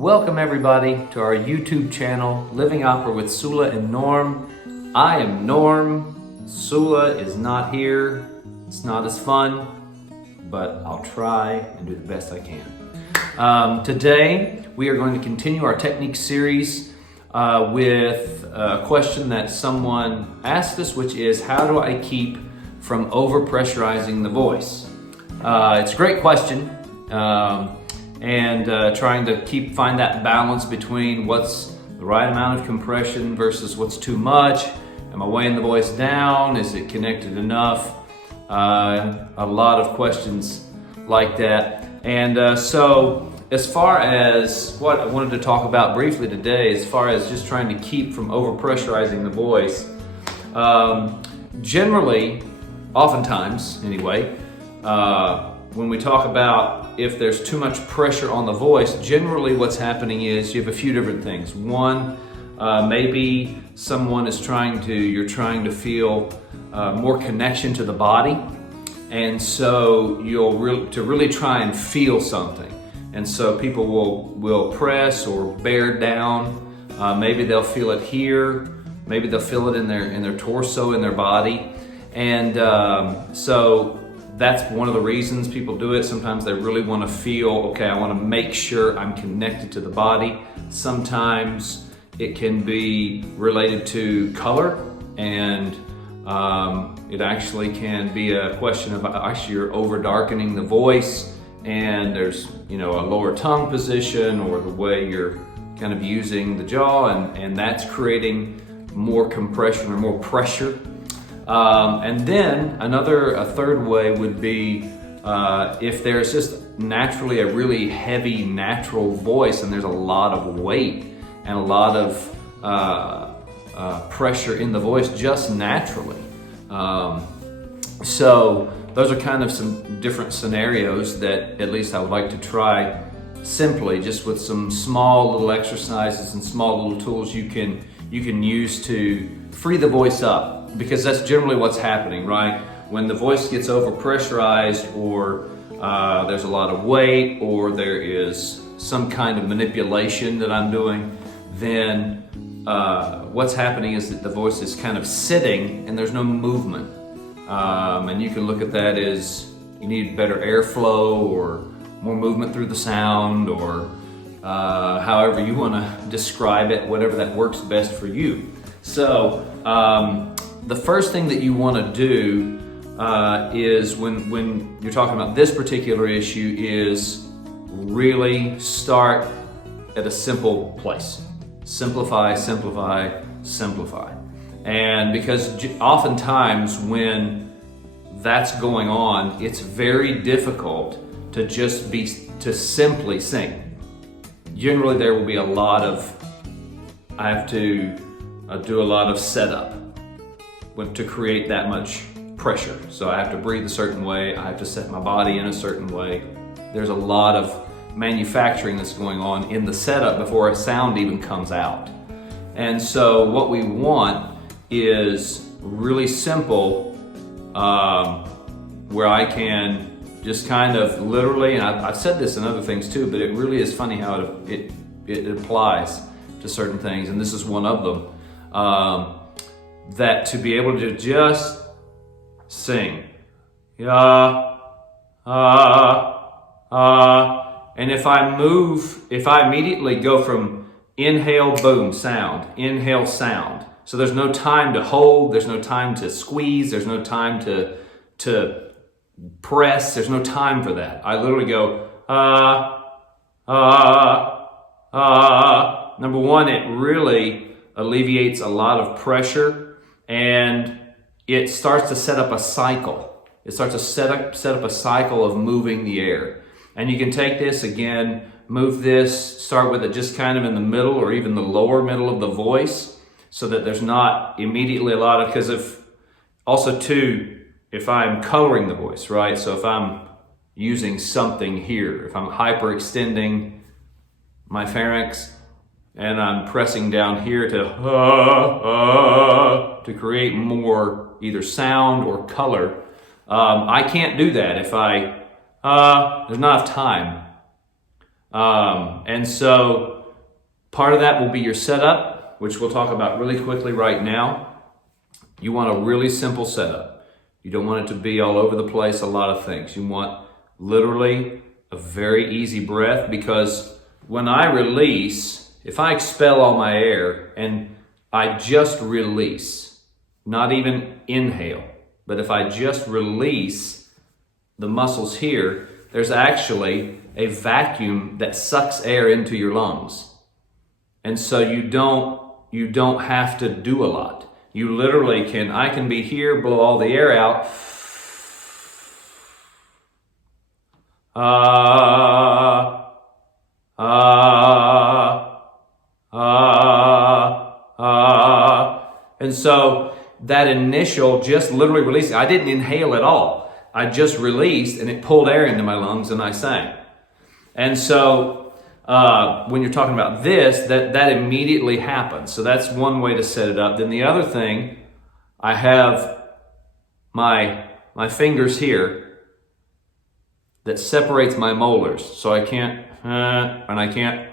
Welcome everybody to our YouTube channel, Living Opera with Sula and Norm. I am Norm. Sula is not here. It's not as fun, but I'll try and do the best I can. Today, we are going to continue our technique series with a question that someone asked us, which is, how do I keep from over-pressurizing the voice? It's a great question. And trying to find that balance between what's the right amount of compression versus what's too much. Am I weighing the voice down? Is it connected enough? A lot of questions like that. And so as far as what I wanted to talk about briefly today, as far as just trying to keep from over-pressurizing the voice, generally, oftentimes anyway, when we talk about if there's too much pressure on the voice, generally what's happening is you have a few different things. One, maybe someone is you're trying to feel more connection to the body. And so to really try and feel something. And so people will press or bear down. Maybe they'll feel it here. Maybe they'll feel it in their torso, in their body. And so that's one of the reasons people do it. Sometimes they really want to feel, okay, I want to make sure I'm connected to the body. Sometimes it can be related to color, and it actually can be a question of actually you're over darkening the voice, and there's a lower tongue position or the way you're kind of using the jaw, and that's creating more compression or more pressure. And then a third way would be if there's just naturally a really heavy natural voice and there's a lot of weight and a lot of pressure in the voice just naturally. So those are kind of some different scenarios that at least I would like to try simply, just with some small little exercises and small little tools you can use to free the voice up. Because that's generally what's happening, right? When the voice gets over-pressurized, or there's a lot of weight, or there is some kind of manipulation that I'm doing, then what's happening is that the voice is kind of sitting and there's no movement. And you can look at that as you need better airflow or more movement through the sound, or however you want to describe it, whatever that works best for you. So the first thing that you want to do is when you're talking about this particular issue is really start at a simple place. Simplify, simplify, simplify. And because oftentimes when that's going on, it's very difficult to simply sing. Generally there will be I have to do a lot of setup to create that much pressure. So I have to breathe a certain way, I have to set my body in a certain way. There's a lot of manufacturing that's going on in the setup before a sound even comes out. And so what we want is really simple, where I can just kind of literally, and I've said this in other things too, but it really is funny how it applies to certain things, and this is one of them. That to be able to just sing, and if I immediately go from inhale, boom, sound, inhale, sound. So there's no time to hold, there's no time to squeeze, there's no time to press, there's no time for that. I literally go, Number one, it really alleviates a lot of pressure, and it starts to set up a cycle. It starts to set up a cycle of moving the air. And you can take this again, move this, start with it just kind of in the middle or even the lower middle of the voice, so that there's not immediately a lot of, because if I'm coloring the voice, right? So if I'm using something here, if I'm hyperextending my pharynx, and I'm pressing down here to create more either sound or color. I can't do that if there's not enough time. And so part of that will be your setup, which we'll talk about really quickly right now. You want a really simple setup. You don't want it to be all over the place, a lot of things. You want literally a very easy breath, because when I release, if I expel all my air and I just release, not even inhale, but if I just release the muscles here, there's actually a vacuum that sucks air into your lungs. And so you don't have to do a lot. You literally I can be here, blow all the air out. And so that initial just literally releasing, I didn't inhale at all. I just released and it pulled air into my lungs and I sang. And so when you're talking about this, that immediately happens. So that's one way to set it up. Then the other thing, I have my fingers here that separates my molars. So I can't, and I can't,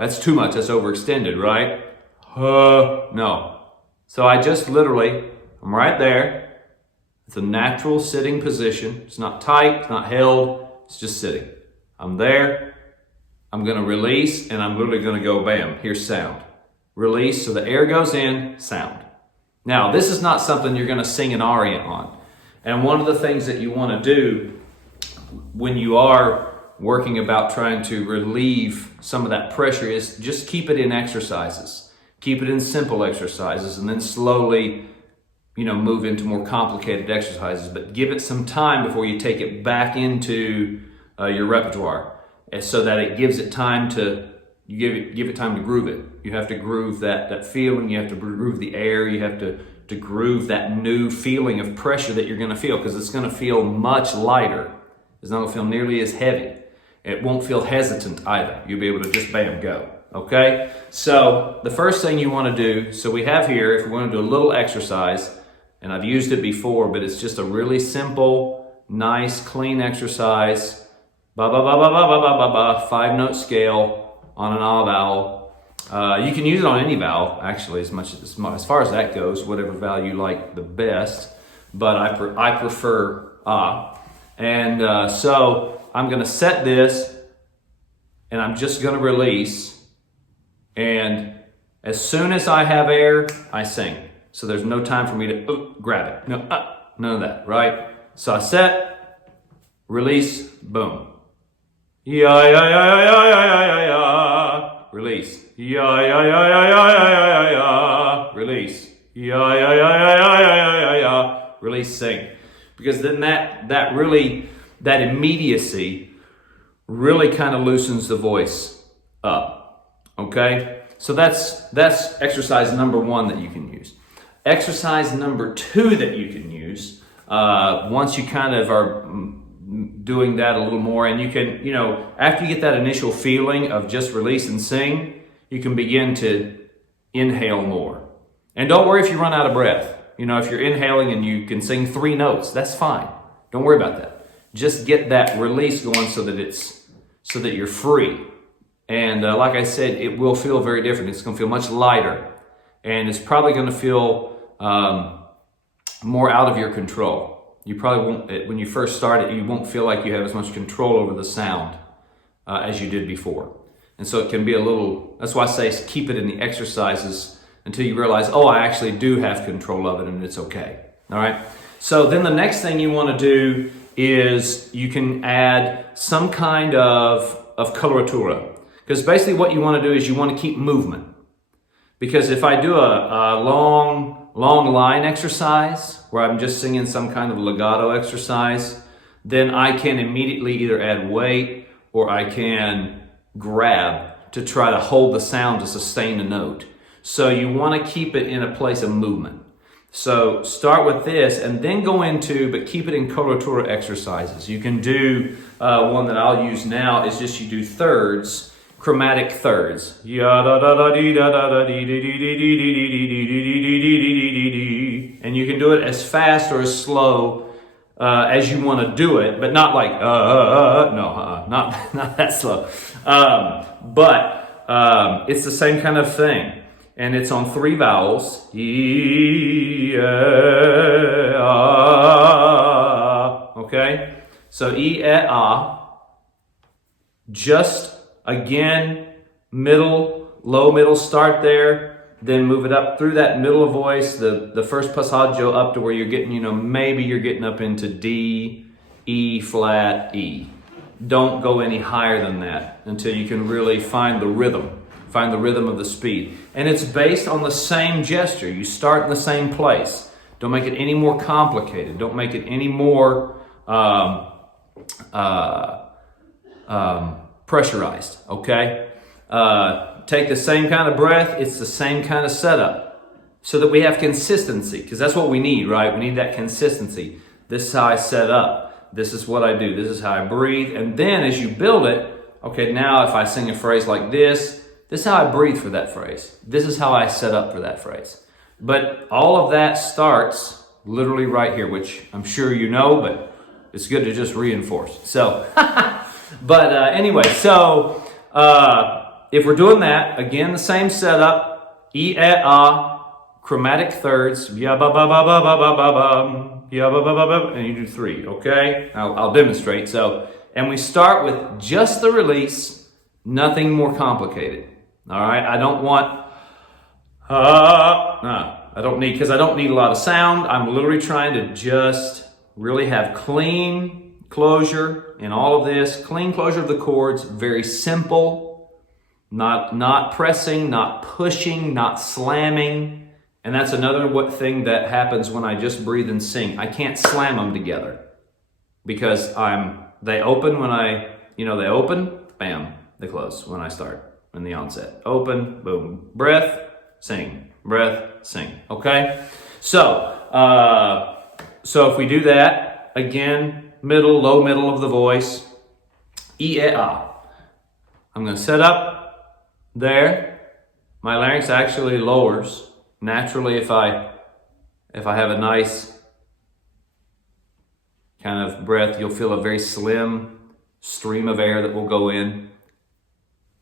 that's too much, that's overextended, right? No. So I just literally, I'm right there. It's a natural sitting position. It's not tight, it's not held, it's just sitting. I'm there, I'm gonna release, and I'm literally gonna go bam, here's sound. Release, so the air goes in, sound. Now, this is not something you're gonna sing an aria on. And one of the things that you wanna do when you are working about trying to relieve some of that pressure is just keep it in exercises. Keep it in simple exercises and then slowly, move into more complicated exercises. But give it some time before you take it back into your repertoire, and so that it gives it time to, give it time to groove it. You have to groove that feeling, you have to groove the air, you have to groove that new feeling of pressure that you're gonna feel, because it's gonna feel much lighter. It's not gonna feel nearly as heavy. It won't feel hesitant either. You'll be able to just bam, go. Okay, so the first thing you want to do, so we have here, if we want to do a little exercise, and I've used it before, but it's just a really simple, nice, clean exercise. Ba ba ba ba ba ba ba ba ba, 5-note scale on an ah vowel. You can use it on any vowel, actually, as far as that goes, whatever vowel you like the best. But I prefer ah, and so I'm going to set this, and I'm just going to release. And as soon as I have air, I sing. So there's no time for me to grab it. No, none of that, right? So I set, release, boom. Ya ya ya ya ya ya ya ya. Release. Ya ya ya ya ya ya ya ya. Release. Ya ya ya ya ya ya ya ya. Release, sing. Because then that immediacy really kind of loosens the voice up. Okay, so that's exercise number 1 that you can use. Exercise number 2 that you can use, once you kind of are doing that a little more, and you can, after you get that initial feeling of just release and sing, you can begin to inhale more. And don't worry if you run out of breath. If you're inhaling and you can sing 3 notes, that's fine. Don't worry about that. Just get that release going so that you're free. And like I said, it will feel very different. It's going to feel much lighter. And it's probably going to feel more out of your control. You probably won't, when you first start it, you won't feel like you have as much control over the sound as you did before. And so it can be that's why I say keep it in the exercises until you realize, I actually do have control of it and it's okay. All right? So then the next thing you want to do is you can add some kind of coloratura. Because basically what you want to do is you want to keep movement. Because if I do a long line exercise where I'm just singing some kind of legato exercise, then I can immediately either add weight or I can grab to try to hold the sound to sustain a note. So you want to keep it in a place of movement. So start with this and then go into, but keep it in coloratura exercises. You can do one that I'll use now is just you do thirds. Chromatic thirds. And you can do it as fast or as slow as you want to do it, but not like not that slow. But it's the same kind of thing, and it's on 3 vowels. E, okay, so E, just again middle, low middle, start there. Then move it up through that middle of voice, the first passaggio up to where you're getting, maybe you're getting up into D, E flat, E. Don't go any higher than that until you can really find the rhythm of the speed. And it's based on the same gesture. You start in the same place. Don't make it any more complicated. Don't make it any more pressurized, okay? Take the same kind of breath, it's the same kind of setup, so that we have consistency, because that's what we need, right? We need that consistency. This is how I set up. This is what I do. This is how I breathe. And then as you build it, okay, now if I sing a phrase like this is how I breathe for that phrase. This is how I set up for that phrase. But all of that starts literally right here, which I'm sure you know, but it's good to just reinforce. So, but anyway, so if we're doing that, again, the same setup, E, chromatic thirds, and you do 3, okay? I'll demonstrate. So, and we start with just the release, nothing more complicated. All right, I don't want, because I don't need a lot of sound. I'm literally trying to just really have clean closure in all of this, clean closure of the chords, very simple. Not pressing, not pushing, not slamming. And that's another thing that happens when I just breathe and sing. I can't slam them together because they open when they open, bam, they close when I start, in the onset. Open, boom, breath, sing, okay? So if we do that, again, low middle of the voice, E, I'm gonna set up there. My larynx actually lowers naturally if I have a nice kind of breath. You'll feel a very slim stream of air that will go in,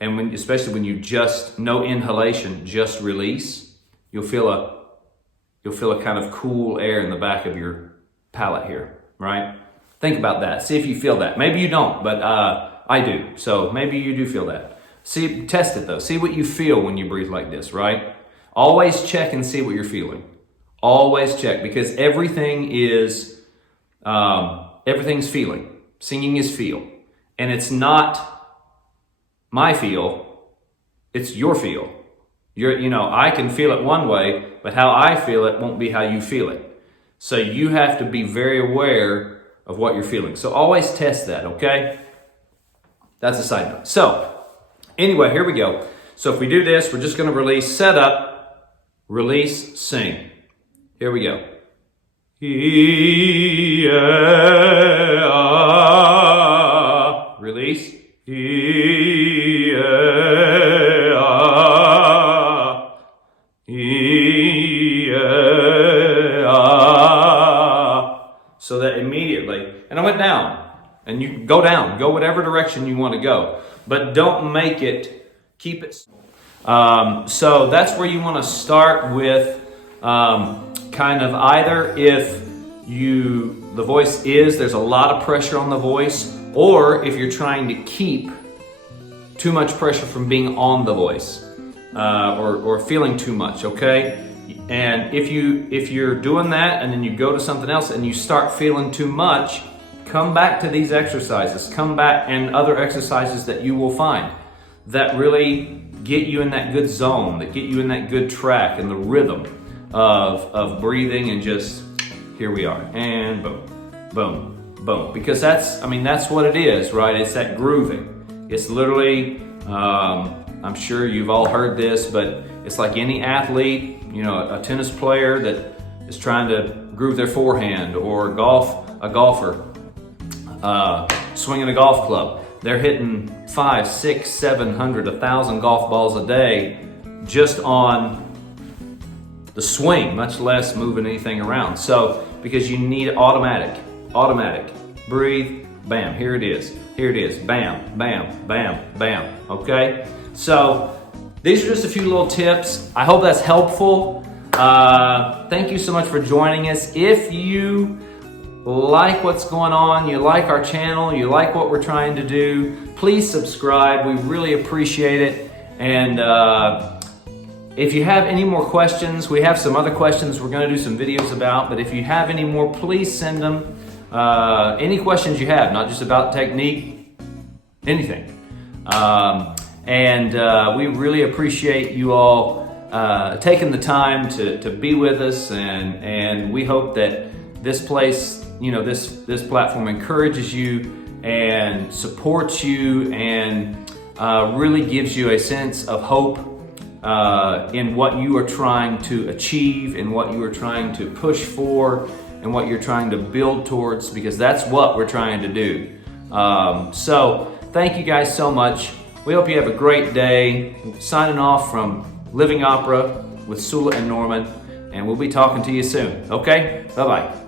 and especially when you just no inhalation, just release, you'll feel a kind of cool air in the back of your palate here, right? Think about that. See if you feel that. Maybe you don't, but I do. So maybe you do feel that. Test it though. See what you feel when you breathe like this, right? Always check and see what you're feeling. Always check, because everything's feeling. Singing is feel. And it's not my feel, it's your feel. I can feel it one way, but how I feel it won't be how you feel it. So you have to be very aware of what you're feeling. So always test that, okay? That's a side note. So, anyway, here we go. So if we do this, we're just going to release, set up, release, sing. Here we go. Release. So that immediately, and I went down, and you go down, go whatever direction you want to go. But don't make it, keep it. So that's where you want to start with kind of either if the voice there's a lot of pressure on the voice, or if you're trying to keep too much pressure from being on the voice or feeling too much, okay? And if you're doing that and then you go to something else and you start feeling too much, come back to these exercises. Come back and other exercises that you will find that really get you in that good zone, that get you in that good track and the rhythm of breathing, and just here we are, and boom, boom, boom. Because that's what it is, right? It's that grooving. It's literally, I'm sure you've all heard this, but it's like any athlete, a tennis player that is trying to groove their forehand, or a golfer swinging a golf club. They're hitting 500, 600, 700, 1,000 golf balls a day just on the swing, much less moving anything around. So, because you need automatic. automatic. Breathe, bam, here it is. Here it is, bam, bam, bam, bam, okay? So these are just a few little tips. I hope that's helpful. Thank you so much for joining us. If you like what's going on, you like our channel, you like what we're trying to do, please subscribe. We really appreciate it. And if you have any more questions, we have some other questions we're going to do some videos about, but if you have any more, please send them. Any questions you have, not just about technique, anything. We really appreciate you all taking the time to be with us, and we hope that this place, this platform encourages you and supports you and really gives you a sense of hope in what you are trying to achieve, in what you are trying to push for, and what you're trying to build towards, because that's what we're trying to do. So thank you guys so much. We hope you have a great day. Signing off from Living Opera with Sula and Norman, and we'll be talking to you soon. Okay? Bye-bye.